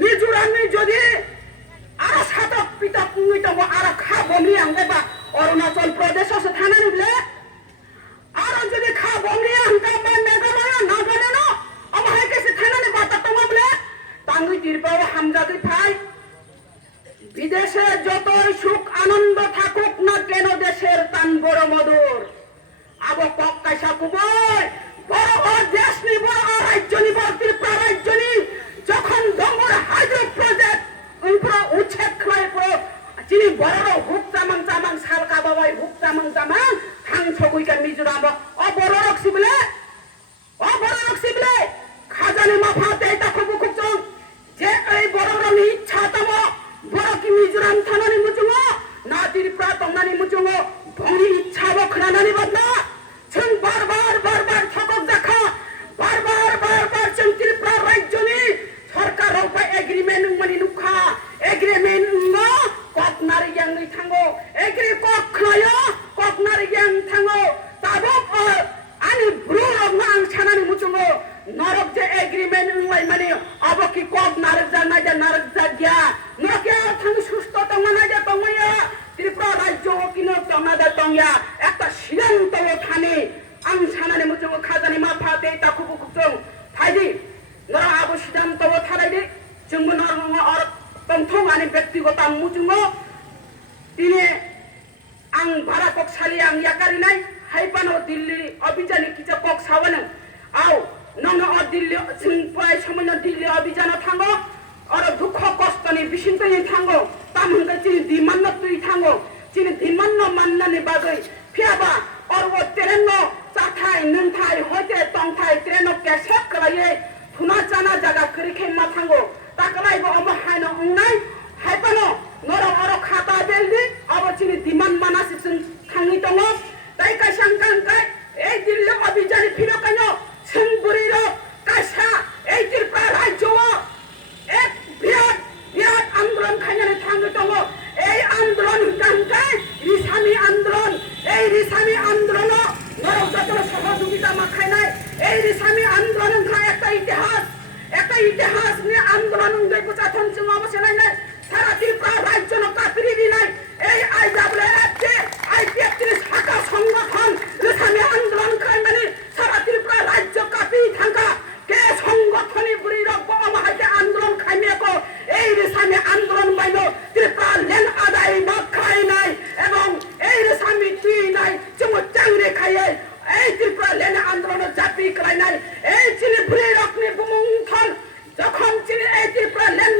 মিজোরামনি যদি আর সাতক পিতা পুঙ্গি তব আর খা বমি আঙ্গে বা অরুণাচল প্রদেশ আছে থানা নিবলে আর যদি খা বমি আঙ্গা বা মেঘালয় নাগাল্যান্ড আমায় কেসে থানা নি বাতা তম বলে তাঙ্গি তিরপাও হামজাদি ফাই বিদেশে যতই সুখ আনন্দ থাকুক না কেন দেশের তান বড় মধুর আবো কক কাইসা কুবই বড় দেশ নি বড় রাজ্য নি বড় ত্রিপুরা রাজ্য নি যখন ডঙ্গর হাইড্রো প্রজেক্ট উনপুরা উচ্ছেদ খায় পড়ো চিনি বড় হুক চামাং চামাং সালকা বাবাই হুক চামাং চামাং থাং ছগুইকা মিজোরাম বড় রক্সি বলে খাজানি মাফা দেইতা খুব খুবচং যে এই বড় রনি ইচ্ছা তম বড় কি মিজোরাম থানানি মুচুং না ত্রিপুরা তংনানি মুচুং ভঙ্গি ইচ্ছা বখরানানি বদনা जों बार-बार थकक जाखा बार-बार जों त्रिपुरा राज्यनि सरकाराव बा एग्रीमेन्ट मनि नुखा एग्रीमेन्ट न ककनारि यांगै थांगो एग्री कखनायो ककनारि yang थांगो ताबो आनि ब्रु रंग आं सानानि मुचुंगो नरक जे एग्रीमेन्ट उंलाय माने अबकि कक नारक जानाय जा नारक जागिया नरकिया थांग सुस्थ तंगनाय जा तंगया त्रिपुरा राज्य किनो तंगना तंगया একটা সিদ্ধান্ত থানে আং সানানি মুচুং খাজানি মাফা দে তাকুবু কুচং ফাইদি নরা আবু সিদ্ধান্ত থারাইদে जोंबो नरङ अर तंथं आनि व्यक्तिगत आं मुचुं दिने आं भारा कक सालि आं याकारिनाय हाइपानो दिल्ली अभियान किचा कक सावनो आव नंग अ दिल्ली जों पाय समयनो दिल्ली अभियान थांगो अर दुख कष्टनि बिसिनतनि थांगो तामहंगा चिनि दिमाननो तुइ थांगो चिनि दिमाननो माननानि बागै फियाबा और वो ट्रेनो चाथाय नोंथाय होते तंथाय ट्रेनो केसेप कलाये थुना जाना जागा करिखे मा थांगो ताकलायबो अम हायनो उंनाय हायपानो नरो अरो खाता बेलदि अब चिनि दिमान मानासि जों थांनि दङ ताइ कायसांकांकाय ए दिल्ली अभियान फिरो कानो सोंबुरिरो कासा ए त्रिपुरा राज्यआव एक बिराद आन्दोलन खायनानै थांनो दङ এই আন্দোলন কাঙ্কাই রিসামি আন্দোলন এই রিসামি আন্দোলন নরকজাতর সহযোগিতা মাখাইনাই এই রিসামি আন্দোলন একটা ইতিহাস নিয়ে আন্দোলন গোচাথন जों অবসেনাই নাই সারা ত্রিপুরা রাজ্য কাপড়ি দিনাই এই আইডাব্লিউ এফটি আইপিএফটি শাখা সংগঠন রিসামি আন্দোলন খাইমানি সারা ত্রিপুরা রাজ্য কাপি থাকা কে সংগঠনি বুড়ি রকম আমাকে আন্দোলন খাইমেকো এই রিসামি আন্দোলন বাইলো ত্রিপুরা লেন আদায় মাখাই নাই এবং এই রিসামি তুই নাই जों চাংরে খাইয়ে এই ত্রিপুরা লেন আন্দোলন জাতি করাই নাই এই চিনি বুড়ি রকনি বুমুংথন যখন চিনি এই ত্রিপুরা লেন